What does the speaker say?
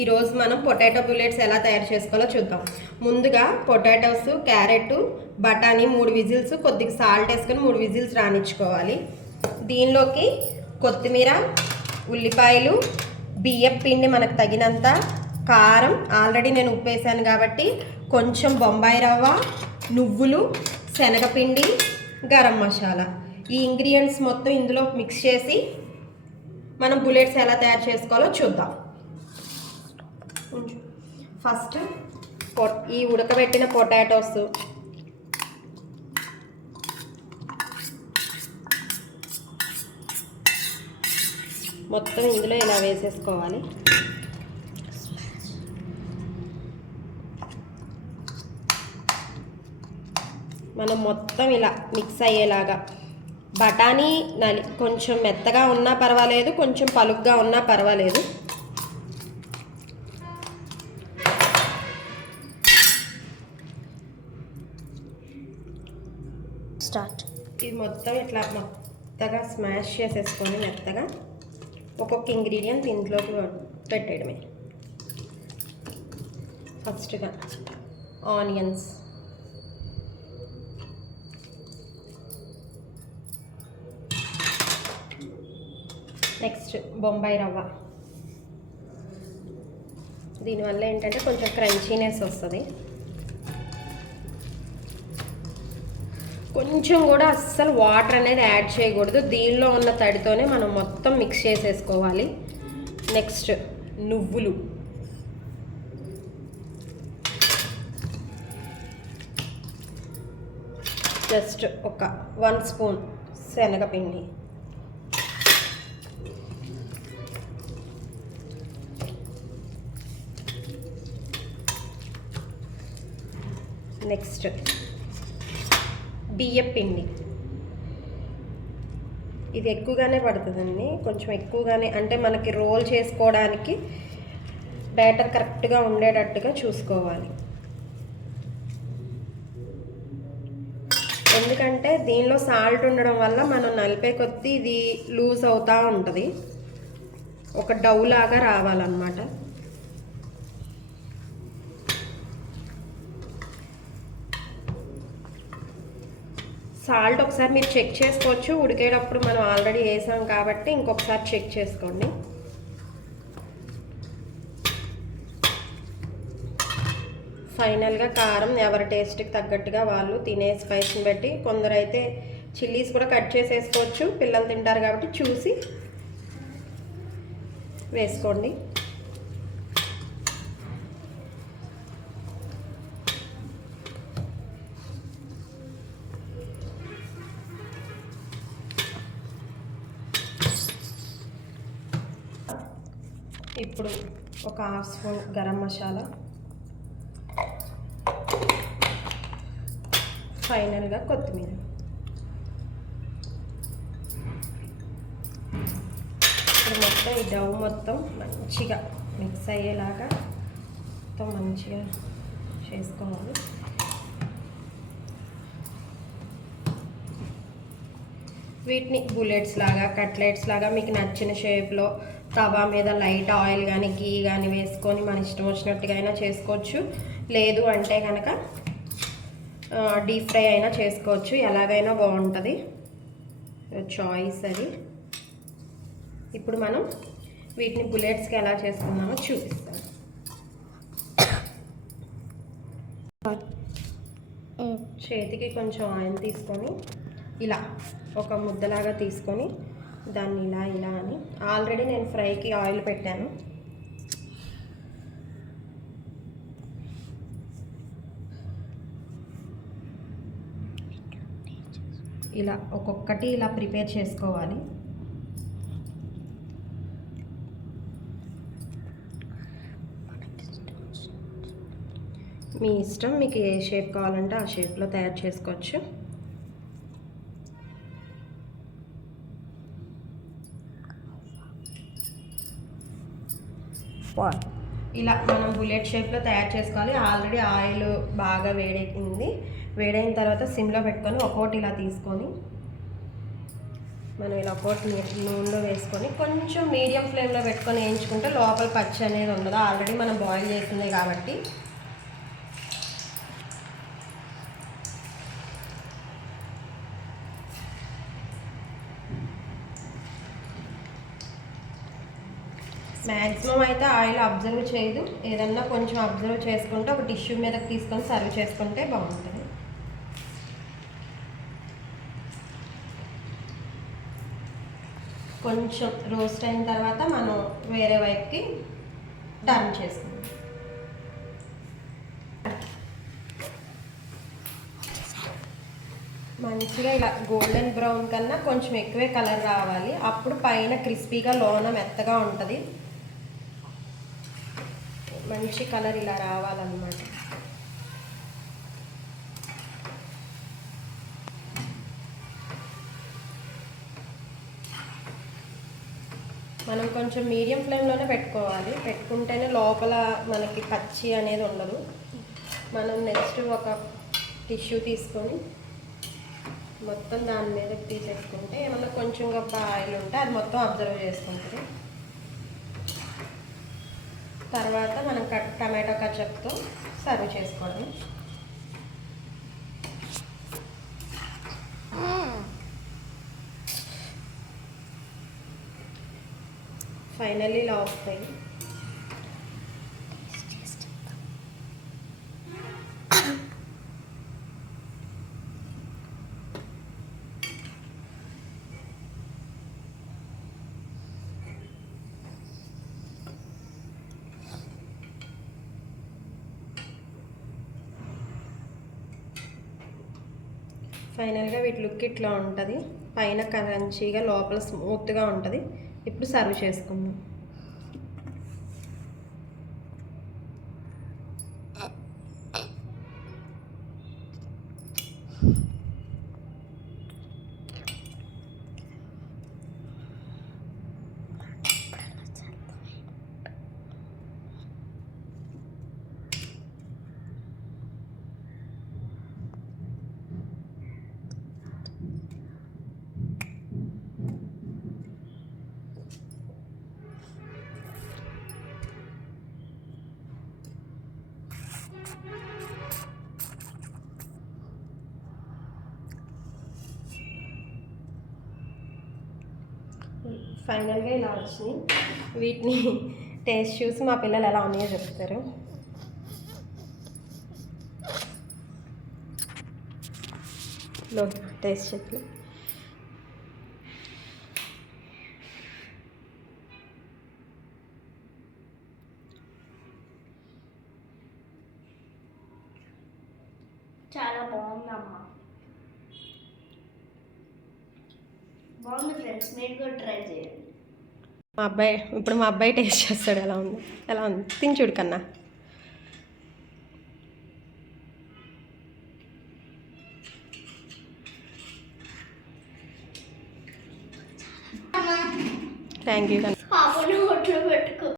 ఈరోజు మనం potato bullets ఎలా తయారు చేసుకోవాలో చూద్దాం. ముందుగా పొటాటోస్, క్యారెట్, బఠానీ 3 విజిల్స్, కొద్దిగా సాల్ట్ వేసుకొని 3 విజిల్స్ రానిచ్చుకోవాలి. దీనిలోకి కొత్తిమీర, ఉల్లిపాయలు, బియ్యం పిండి మనకు తగినంత, కారం, ఆల్రెడీ నేను ఉప్పు వేసాను కాబట్టి కొంచెం బొంబాయి రవ్వ, నువ్వులు, శనగపిండి, గరం మసాలా, ఈ ఇంగ్రీడియంట్స్ మొత్తం ఇందులో మిక్స్ చేసి మనం బుల్లెట్స్ ఎలా తయారు చేసుకోవాలో చూద్దాం. ఫస్ట్ ఈ ఉడకబెట్టిన పొటాటోస్ మొత్తం ఇందులో ఇలా వేసేసుకోవాలి. మనం మొత్తం ఇలా మిక్స్ అయ్యేలాగా. బఠానీ కొంచెం మెత్తగా ఉన్నా పర్వాలేదు, కొంచెం పలుగ్గా ఉన్నా పర్వాలేదు. ఇది మొత్తం ఇట్లా మెత్తగా స్మాష్ చేసేసుకొని మెత్తగా ఒక్కొక్క ఇంగ్రీడియంట్ ఇంట్లోకి పెట్టేయడమే. ఫస్ట్గా ఆనియన్స్, నెక్స్ట్ బొంబాయి రవ్వ. దీనివల్ల ఏంటంటే కొంచెం క్రంచీనెస్ వస్తుంది. కొంచెం కూడా అస్సలు వాటర్ అనేది యాడ్ చేయకూడదు, దీనిలో ఉన్న తడితోనే మనం మొత్తం మిక్స్ చేసేసుకోవాలి. నెక్స్ట్ నువ్వులు, జస్ట్ ఒక 1 స్పూన్ శనగపిండి, నెక్స్ట్ బియ్యం పిండి. ఇది ఎక్కువగానే పడుతుందండి, కొంచెం ఎక్కువగానే, అంటే మనకి రోల్ చేసుకోవడానికి బ్యాటర్ కరెక్ట్గా ఉండేటట్టుగా చూసుకోవాలి. ఎందుకంటే దీనిలో సాల్ట్ ఉండడం వల్ల మనం నలిపే కొద్దీ ఇది లూజ్ అవుతూ ఉంటుంది, ఒక డౌ లాగా రావాలన్నమాట. సాల్ట్ ఒకసారి మీరు చెక్ చేసుకోవచ్చు, ఉడికేటప్పుడు మనం ఆల్రెడీ వేసాం కాబట్టి ఇంకొకసారి చెక్ చేసుకోండి. ఫైనల్గా కారం ఎవరి టేస్ట్కి తగ్గట్టుగా వాళ్ళు తినే స్పైస్ని బట్టి, కొందరైతే చిల్లీస్ కూడా కట్ చేసేసుకోవచ్చు, పిల్లలు తింటారు కాబట్టి చూసి వేసుకోండి. ఇప్పుడు ఒక 1/2 స్పూన్ గరం మసాలా, ఫైనల్గా కొత్తిమీర. ఇప్పుడు మొత్తం ఈ డౌ మొత్తం మంచిగా మిక్స్ అయ్యేలాగా మొత్తం మంచిగా చేసుకోవాలి. వీటిని బుల్లెట్స్ లాగా, కట్లెట్స్ లాగా మీకు నచ్చిన షేప్లో తవా మీద లైట్ ఆయిల్ కానీ గీ కానీ వేసుకొని మన ఇష్టం వచ్చినట్టుగా అయినా చేసుకోవచ్చు, లేదు అంటే కనుక డీప్ ఫ్రై అయినా చేసుకోవచ్చు, ఎలాగైనా బాగుంటుంది, చాయిస్ అది. ఇప్పుడు మనం వీటిని బుల్లెట్స్కి ఎలా చేసుకున్నామో చూపిస్తాం. చేతికి కొంచెం ఆయిల్ తీసుకొని ఇలా ఒక ముద్దలాగా తీసుకొని దాన్ని ఇలా ఇలా అని, ఆల్రెడీ నేను ఫ్రైకి ఆయిల్ పెట్టాను. ఇలా ఒక్కొక్కటి ఇలా ప్రిపేర్ చేసుకోవాలి. మీ ఇష్టం, మీకు ఏ షేప్ కావాలంటే ఆ షేప్లో తయారు చేసుకోవచ్చు. ఇలా మనం బుల్లెట్ షేప్లో తయారు చేసుకోవాలి. ఆల్రెడీ ఆయిల్ బాగా వేడెక్కింది, వేడైన తర్వాత సిమ్లో పెట్టుకొని ఒక్కొక్కటి ఇలా తీసుకొని మనం ఇలా ఒకటి నూనెలో వేసుకొని కొంచెం మీడియం ఫ్లేమ్లో పెట్టుకొని వేయించుకుంటే లోపల పచ్చి అనేది ఉండదు. ఆల్రెడీ మనం బాయిల్ చేసిందే కాబట్టి. మ్యాక్సిమం అయితే ఆయిల్ అబ్జర్వ్ చేయదు. ఏదన్నా కొంచెం అబ్జర్వ్ చేసుకుంటే ఒక టిష్యూ మీద తీసుకొని సర్వ్ చేసుకుంటే బాగుంటుంది. కొంచెం రోస్ట్ అయిన తర్వాత మనం వేరే వైపుకి టర్న్ చేసుకుందాం. మంచిగా ఇలా గోల్డెన్ బ్రౌన్ కన్నా కొంచెం ఎక్కువే కలర్ రావాలి. అప్పుడు పైన క్రిస్పీగా లోన మెత్తగా ఉంటుంది. మంచి కలర్ ఇలా రావాలన్నమాట. మనం కొంచెం మీడియం ఫ్లేమ్లోనే పెట్టుకోవాలి. పెట్టుకుంటేనే లోపల మనకి పచ్చి అనేది ఉండదు. మనం నెక్స్ట్ ఒక టిష్యూ తీసుకొని మొత్తం దాని మీద తీసేసుకుంటే ఏమన్నా కొంచెం గొప్ప ఆయిల్ ఉంటే అది మొత్తం అబ్జర్వ్ చేసుకుంటుంది. తర్వాత మనం టమాటో కచప్తో సర్వ్ చేసుకోవడం. ఫైనల్లీ ఇలా వస్తాయి. ఫైనల్గా వీటి లుక్ ఇట్లా ఉంటుంది. పైన క్రంచీగా లోపల స్మూత్గా ఉంటుంది. ఇప్పుడు సర్వ్ చేసుకుందాం. ఫైనల్గా ఇలా వచ్చినాయి. వీటిని టేస్ట్ చూసి మా పిల్లలు ఎలా ఉన్నాయో చెప్తారు. టేస్ట్ చెప్పి చాలా బాగుందమ్మా. బాగుంది ఫ్రెండ్స్, మీరు కూడా ట్రై చేయండి. మా అబ్బాయి టేస్ట్ చేస్తాడు. ఎలా ఉంది తిని చూడు కన్నా. థ్యాంక్ యూ కన్నా.